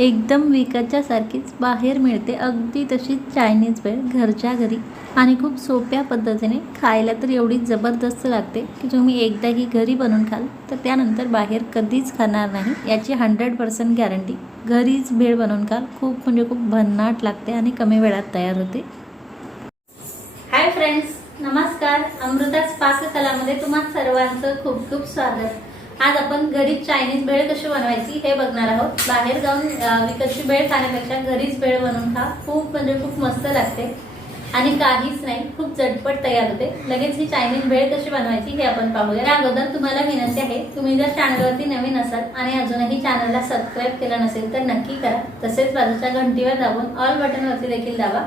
एकदम विकतच्या सारखीच बाहेर मिळते अगदी तशीच चायनीज भेळ घरच्या घरी आणि खूप सोप्या पद्धतीने खायला तर एवढी जबरदस्त लागते की तुम्ही एकदाही घरी बनवून खाल तर त्यानंतर बाहेर कधीच खाणार नाही याची 100% गॅरंटी। घरीच भेळ बनवून खाल, खूप भन्नाट लागते आणि कमी वेळात तयार होते। हाय फ्रेंड्स, नमस्कार। अमृताच पाककलामध्ये तुम्हा सर्वांचं खूप खूप स्वागत। आज आपण घरी चायनीज भेळ कशी बनवायची हे बघणार आहोत। बाहेर जाऊन विकतची भेळ खाण्यापेक्षा घरीच भेळ बनवून खा, खूप मस्त लागते आणि काहीच नाही, खूप झटपट तयार होते। लगेच ही चायनीज भेळ कशी बनवायची हे आपण पाहूया। या अगोदर तुम्हाला विनंती आहे, तुम्ही जर चॅनलवरती नवीन असाल आणि अजूनही चॅनलला सबस्क्राइब केलं नसेल तर नक्की करा। तसेच बाजूच्या घंटीवर दाबून ऑल बटनवरती देखील दाबा।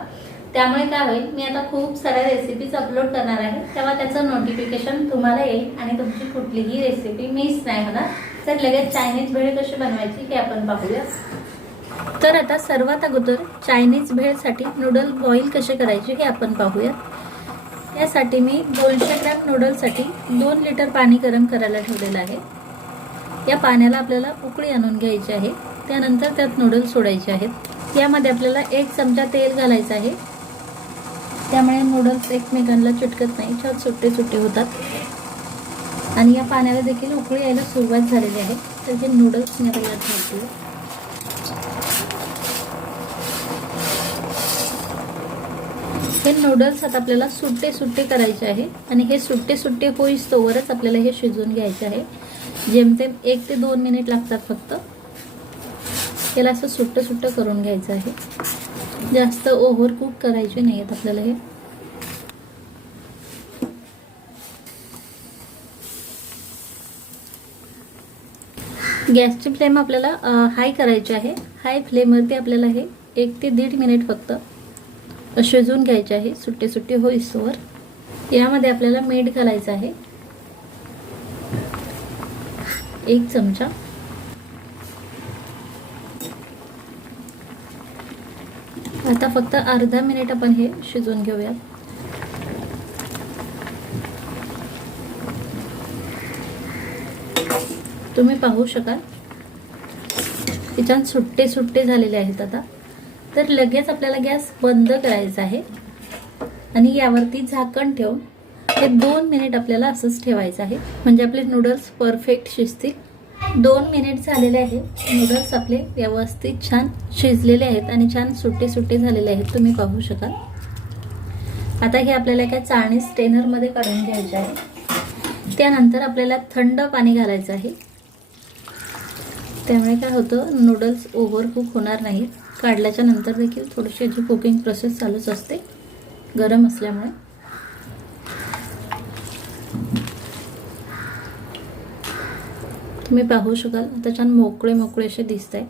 त्यामुळे काय होईल, मी आता खूप साऱ्या रेसिपीज अपलोड करणार आहे, तेव्हा त्याचं नोटिफिकेशन तुम्हाला येईल आणि तुमची कुठलीही रेसिपी मिस नाही होणार। तर लगेच चायनीज भेळ कशी बनवायची हे आपण पाहूया। तर आता सर्वात अगोदर चायनीज भेळसाठी नूडल बॉईल कसे करायचे हे आपण पाहूया। यासाठी मी 200 ग्रॅम नूडलसाठी 2 लिटर पाणी गरम करायला ठेवलेलं आहे। या पाण्याला आपल्याला उकळी आणून घ्यायची आहे। त्यानंतर त्यात नूडल्स सोडायचे आहेत। यामध्ये आपल्याला 1 चमचा तेल घालायचं आहे, त्यामुळे नूडल्स एकमेकांना चिटकत नाही, छान सुट्टे होतात। आणि या पाण्याला देखील उकळी यायला सुरुवात झालेली आहे, तर हे नूडल्स मी यात घालते। हे नूडल्स आता आपल्याला सुट्टे करायचे आहे आणि हे सुट्टे होईस्तोवरच आपल्याला हे शिजवून घ्यायचे आहे। जेमतेम 1 ते 2 मिनिट लागतात फक्त। याला असं सुट्ट करून घ्यायचं आहे, जास्त ओव्हर कुक करायचे नाही आहेत आपल्याला। हे गॅसची फ्लेम आपल्याला हाय करायची आहे। हाय फ्लेमवरती आपल्याला हे 1 ते 1.5 मिनिट फक्त शिजवून घ्यायचे आहे, सुट्टे होईस्तोवर। यामध्ये आपल्याला मीठ घालायचं आहे 1 चमचा। आता फक्त अर्धा मिनिट आपण हे शिजवून घेऊया। तुम्ही पाहू शकाल हे छान सुट्टे झालेले आहेत। आता तर लगेच आपल्याला गॅस बंद करायचा आहे आणि यावरती झाकण ठेवून हे 2 मिनिट आपल्याला असंच ठेवायचं आहे, म्हणजे आपले नूडल्स परफेक्ट शिजतील। 2 मिनिट झालेले आहेत, नूडल्स आपले व्यवस्थित छान शिजलेले आहेत आणि छान सुट्टे झालेले आहेत, तुम्ही पाहू शकाल। आता हे आपल्याला एका चाळणी स्ट्रेनरमध्ये काढून घ्यायचे आहे। त्यानंतर आपल्याला थंड पाणी घालायचं आहे, त्यामुळे काय होतं, नूडल्स ओव्हर कुक होणार नाहीत। काढल्याच्या नंतर देखील थोडीशी याची कुकिंग प्रोसेस चालूच असते गरम असल्यामुळे। तुम्ही पाहू शकाल आता छान मोकळे असे दिसत आहे।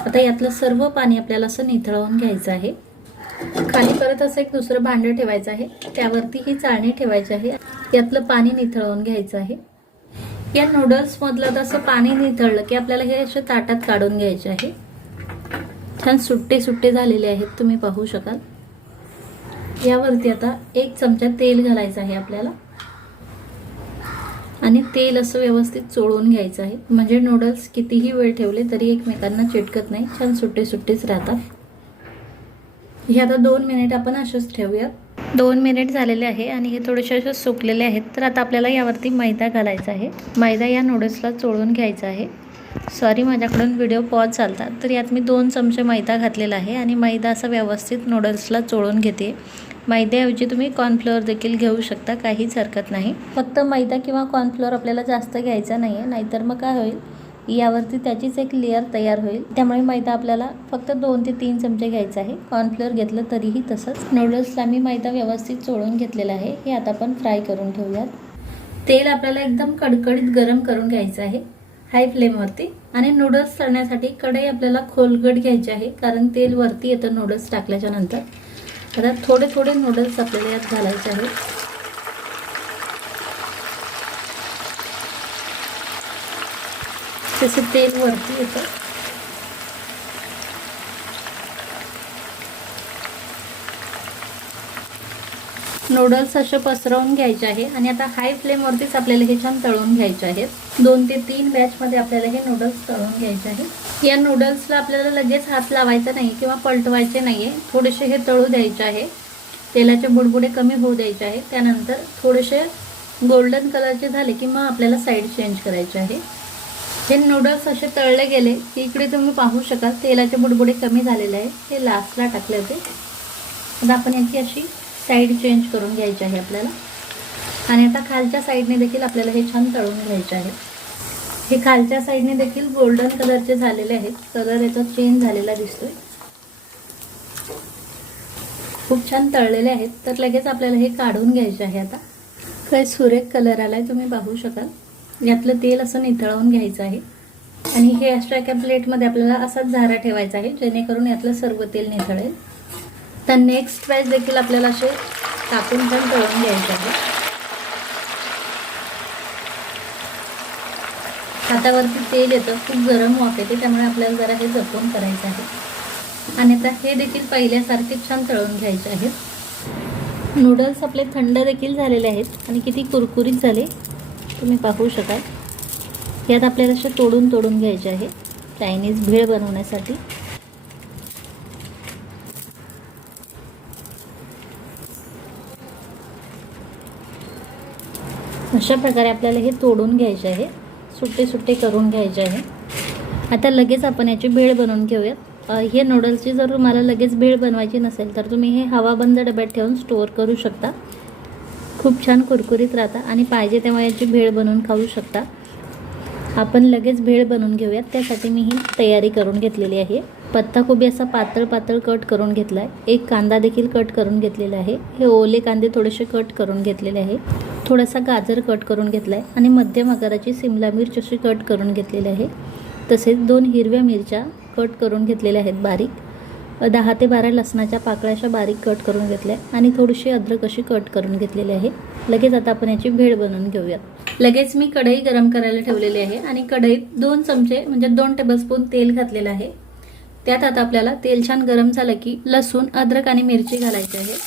आता यातलं सर्व पाणी आपल्याला असं निथळवून घ्यायचं आहे। खाली परत असं एक दुसरं भांडं ठेवायचं आहे, त्यावरती ही चाळणी ठेवायची आहे, यातलं पाणी निथळवून घ्यायचं आहे। या नूडल्स मधलं तसं पाणी निथळलं की आपल्याला हे असे ताटात काढून घ्यायचे आहे। छान सुट्टे झालेले आहेत, तुम्ही पाहू शकाल। यावरती आता 1 चमचा तेल घालायचं आहे आपल्याला आणि तेल असं व्यवस्थित चोळून घ्यायचं आहे, म्हणजे नूडल्स कितीही वेळ ठेवले तरी एकमेकांना चिटकत नाही, छान सुट्टेच राहतात। हे आता 2 मिनिट आपण असेच ठेवूया। 2 मिनिट झालेले आहे आणि हे थोडेसे असे सुकलेले आहेत। तर आता आपल्याला यावरती मैदा घालायचा आहे। मैदा या नूडल्सला चोळून घ्यायचा आहे। सॉरी, माझ्याकडून व्हिडिओ पॉज झालता, तर यात मी 2 चमचे मैदा घातलेला आहे आणि मैदा असा व्यवस्थित नूडल्सला चोळून घेते। मैद्याऐवजी तुम्ही कॉर्नफ्लोअर देखील घेऊ शकता, काहीच हरकत नाही। फक्त मैदा किंवा कॉर्नफ्लोअर आपल्याला जास्त घ्यायचा नाही आहे, नाहीतर मग काय होईल, यावरती त्याचीच एक लेअर तयार होईल। त्यामुळे मैदा आपल्याला फक्त 2 ते 3 चमचे घ्यायचा आहे। कॉर्नफ्लोअर घेतलं तरीही तसंच। नूडल्सला मी मैदा व्यवस्थित चोळून घेतलेला आहे। हे आता आपण फ्राय करून ठेवूयात। तेल आपल्याला एकदम कडकडीत गरम करून घ्यायचं आहे हाय फ्लेमवरती। आणि नूडल्स तळण्यासाठी कढई आपल्याला खोलगट घ्यायची आहे, कारण तेल वरती येतं नूडल्स टाकल्याच्या नंतर। आता थोडे नूडल्स आपल्याला यात घालायचे आहेत। तसे तेल वरती येतं। नूडल्स असे पसरवून घ्यायचे आहे आणि आता हाय फ्लेमवरतीच आपल्याला हे छान तळून घ्यायचे आहेत। 2 ते 3 बॅचमध्ये आपल्याला हे नूडल्स तळून घ्यायचे आहेत। या नूडल्सला आपल्याला लगेच हात लावायचा नाही किंवा पलटवायचे नाही आहे. थोडेसे हे तळू द्यायचे आहे. तेलाचे बुडबुडे कमी होऊ द्यायचे आहे. त्यानंतर थोडेसे गोल्डन कलरचे झाले की मग आपल्याला साईड चेंज करायचे आहे. हे नूडल्स असे तळले गेले की इकडे तुम्ही पाहू शकाल तेलाचे बुडबुडे कमी झालेले आहे. हे लास्टला टाकले होते. आता आपण याची अशी साईड चेंज करून घ्यायची आहे आपल्याला. आणि आता खालच्या साईडने देखील आपल्याला हे छान तळून घ्यायचे आहे. हे खालच्या साईडने देखील गोल्डन कलरचे झालेले आहेत. कलर याचा चेंज झालेला दिसतोय. खूप छान तळलेले आहेत. तर लगेच आपल्याला हे काढून घ्यायचे आहे. आता काय सुरेख कलर आलाय तुम्ही पाहू शकाल. यातलं तेल असं निथळवून घ्यायचं आहे. आणि हे अशा एका प्लेटमध्ये आपल्याला असाच झारा ठेवायचा आहे जेणेकरून यातलं सर्व तेल निथळेल. तर नेक्स्ट वेळेस देखील आपल्याला असे टाकून पण तळून घ्यायचे आहे. हातावरती तेल येतं, खूप गरम वाफ येते, त्यामुळे आपल्याला जरा हे जपून करायचं आहे. आणि आता हे देखील पहिल्यासारखे छान तळून घ्यायचे आहेत. नूडल्स आपले थंड देखील झालेले आहेत आणि किती कुरकुरीत झाले तुम्ही पाहू शकाल. यात आपल्याला असे तोडून तोडून घ्यायचे आहे चायनीज भेळ बनवण्यासाठी. अशा प्रकारे आपल्याला हे तोडून घ्यायचे आहे. सुट्टे सुट्टे करून घ्यायचे आहे. आता लगेच आपण याची भेळ बनवून घेऊयात. हे नूडल्सची जर तुम्हाला लगेच भेळ बनवायची नसेल तर तुम्ही हे हवाबंद डब्यात ठेवून स्टोअर करू शकता. खूप छान कुरकुरीत राहतात आणि पाहिजे तेव्हा याची भेळ बनवून खाऊ शकता. आपण लगेच भेळ बनवून घेऊयात. त्यासाठी मी ही तयारी करून घेतलेली आहे. पत्ताकोबी असा पातळ पातळ कट करून घेतला आहे. एक कांदा देखील कट करून घेतलेला आहे. हे ओले कांदे थोडेसे कट करून घेतलेले आहे. थोडासा गाजर कट करून घेतला आहे आणि मध्यम आकाराची सिमला मिरची अशी कट करून घेतलेली आहे. तसेच 2 हिरव्या मिरच्या कट करून घेतलेल्या आहेत बारीक. 10 ते 12 लसणाच्या पाकळ्या अशा बारीक कट करून घेतल्या आणि थोडीशी अद्रक अशी कट करून घेतलेली आहे. लगेच आता आपण याची भेळ बनवून घेऊयात. लगेच मी कढई गरम करायला ठेवलेली आहे आणि कढईत 2 चमचे म्हणजे 2 टेबलस्पून तेल घातलेलं आहे. त्यात आता आपल्याला तेल छान गरम झालं की लसूण, अद्रक आणि मिरची घालायची आहे.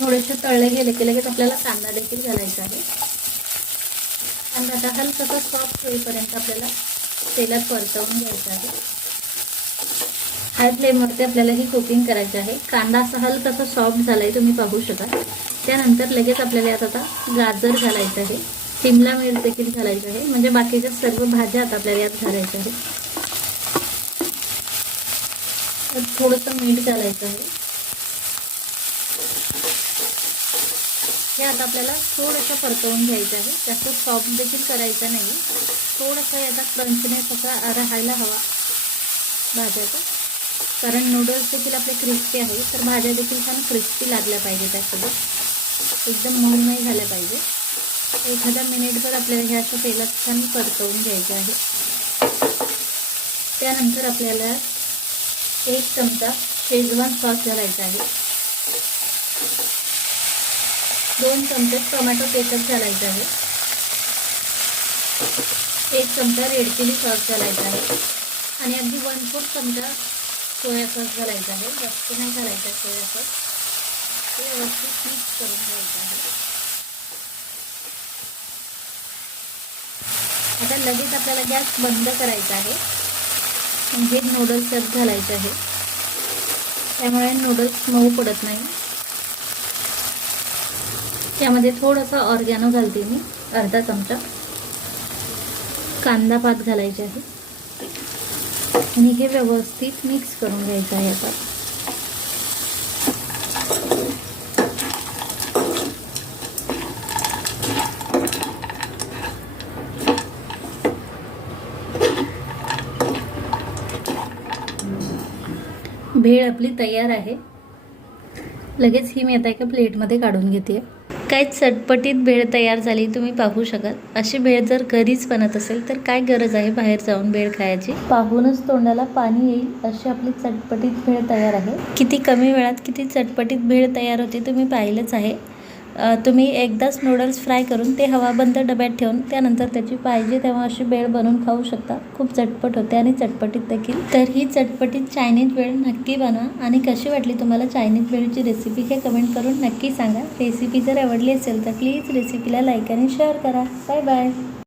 थोडेसे तळले गेले की लगेच आपल्याला कांदा देखील घालायचा आहे. कांदा आता हलकासा सॉफ्ट होईपर्यंत आपल्याला तेलात परतवून घ्यायचं आहे. हाय फ्लेमवरती आपल्याला ही कुकिंग करायची आहे. कांदा असा हलकासा सॉफ्ट झालाय तुम्ही पाहू शकाल. त्यानंतर लगेच आपल्याला यात आता गाजर घालायचं आहे. शिमला मिरच देखील घालायची आहे. म्हणजे बाकीच्या सर्व भाज्या आता आपल्याला यात घालायच्या आहेत. थोडंसं मीठ घालायचं आहे. हे आता आपल्याला थोडंसं परतवून घ्यायचं आहे. जास्त सॉफ्ट देखील करायचं नाही. थोडंसं याचा क्रंचनेस असा राहायला हवा भाज्याचा. कारण नूडल्स देखील आपले क्रिस्पी आहे तर भाज्या देखील छान क्रिस्पी लागल्या पाहिजे. त्यासोबत एकदम मऊ नाही झाल्या पाहिजे. एखादा मिनिटभर आपल्याला ह्या अशा तेलात छान परतवून घ्यायचं आहे. त्यानंतर आपल्याला 1 चमचा शेजवान सॉस घालायचा आहे. 2 चमचे टोमॅटो केचप घालायचं आहे. 1 चमचा रेड चिली सॉस घालायचा आहे. आणि अगदी 1/4 चमचा सोया सॉस घालायचा आहे. जास्त नाही घालायचा सोया सॉस. ते व्यवस्थित मिक्स करून घ्यायचं आहे. आता लगेच आपल्याला गॅस बंद करायचा आहे. म्हणजे नूडल्स त्यात घालायचे आहे. त्यामुळे नूडल्स मऊ पडत नाही. त्यामध्ये थोडासा ऑर्गॅनो घालते मी, अर्धा चमचा. कांदा पात घालायचे आहे आणि हे व्यवस्थित मिक्स करून घ्यायचं आहे. आता भेळ आपली तयार आहे. लगेच ही मी आता एका प्लेटमध्ये काढून घेते. काय चटपटीत भेळ तयार झाली तुम्ही पाहू शकाल. अशी भेळ जर घरीच बनत असेल तर काय गरज आहे बाहेर जाऊन भेळ खायची. पाहूनच तोंडाला पाणी येईल अशी आपली चटपटीत भेळ तयार आहे. किती कमी वेळात किती चटपटीत भेळ तयार होते तुम्ही पाहिलंच आहे. तुम्ही एकदाच नूडल्स फ्राय करून ते हवाबंद डब्यात ठेवून त्यानंतर त्याची पाहिजे तेव्हा अशी भेळ बनवून खाऊ शकता. खूप चटपट होते आणि चटपटीत देखील. तर ही चटपटीत चायनीज भेळ नक्की बनवा. आणि कशी वाटली तुम्हाला चायनीज भेळची रेसिपी हे कमेंट करून नक्की सांगा. रेसिपी जर आवडली असेल तर प्लीज रेसिपीला लाईक आणि शेअर करा. Bye bye.